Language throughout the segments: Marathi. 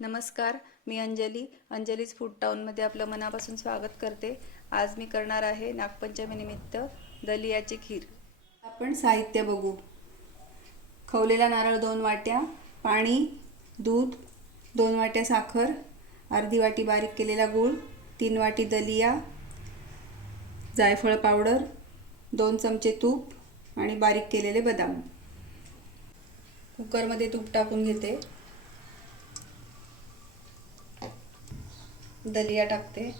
नमस्कार मी अंजली. अंजलीज फूड टाऊनमध्ये आपलं मनापासून स्वागत करते. आज मी करणार आहे नागपंचमीनिमित्त दलियाची खीर. आपण साहित्य बघू. खवलेला नारळ दोन वाट्या पाणी दूध दोन वाट्या साखर अर्धी वाटी बारीक केलेला गूळ तीन वाटी दलिया जायफळ पावडर दोन चमचे तूप आणि बारीक केलेले बदाम. कुकरमध्ये तूप टाकून घेते. दलिया टाकते.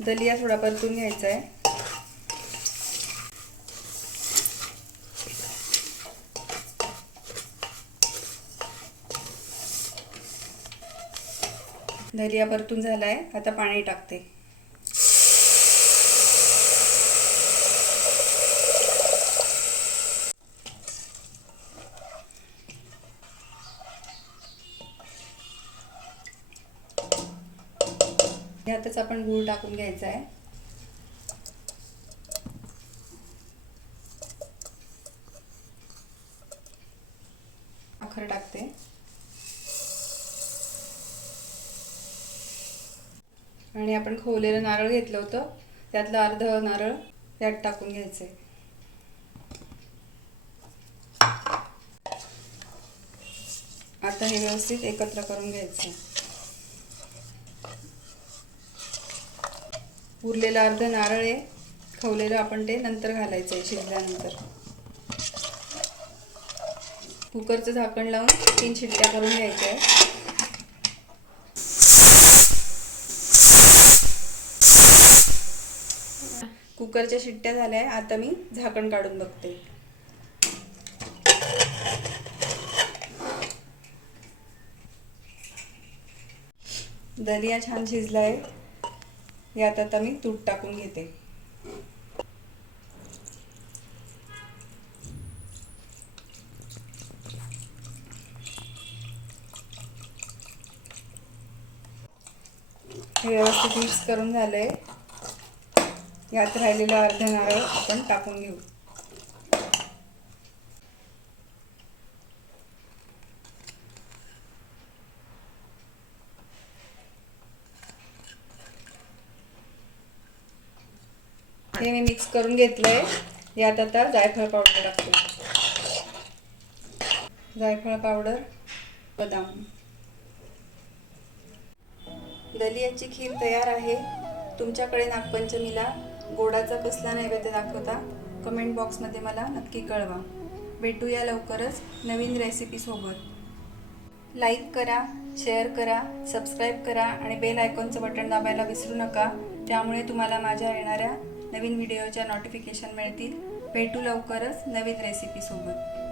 दलिया थोडा परतून घ्यायचा आहे दलिया परतून आहे आता पाणी टाकते. ह्यातच आपण गूळ टाकून घ्यायचा आहे. साखर टाकते. आणि आपण खोवलेलं नारळ घेतलं होतं. त्यातलं अर्ध नारळ त्यात टाकून घ्यायचं आहे. आता हे व्यवस्थित एकत्र करून घ्यायचं उरलेलं अर्ध नारळ आहे. खवलेलं आपण ते नंतर घालायचं आहे शिजल्यानंतर. कुकरचं झाकण लावून तीन शिट्ट्या करून घ्यायच्या आहे कुकरच्या शिट्ट्या झाल्या आहे आता मी झाकण काढून बघते. दलिया छान शिजला आहे. यात आता मी तूप टाकून घेते. हे व्यवस्थित मिक्स करून झालंय. यात राहिलेलं अर्ध नारळ आपण टाकून घेऊ. हे मी मिक्स करून घेतलंय. यात आता जायफळ पावडर टाकते. जायफळ पावडर बदाम. दलियाची खीर तयार आहे. तुमच्याकडे नागपंचमीला गोडाचा कसला नैवेद्य दाखवता? कमेंट बॉक्समध्ये मला नक्की कळवा. भेटूया लवकरच नवीन रेसिपीसोबत लाईक करा शेअर करा सबस्क्राईब करा आणि बेल आयकॉनचं बटन दाबायला विसरू नका. त्यामुळे तुम्हाला माझ्या येणाऱ्या नवीन व्हिडिओच्या नोटिफिकेशन मिळतील. भेटू लवकरच नवीन रेसिपीसोबत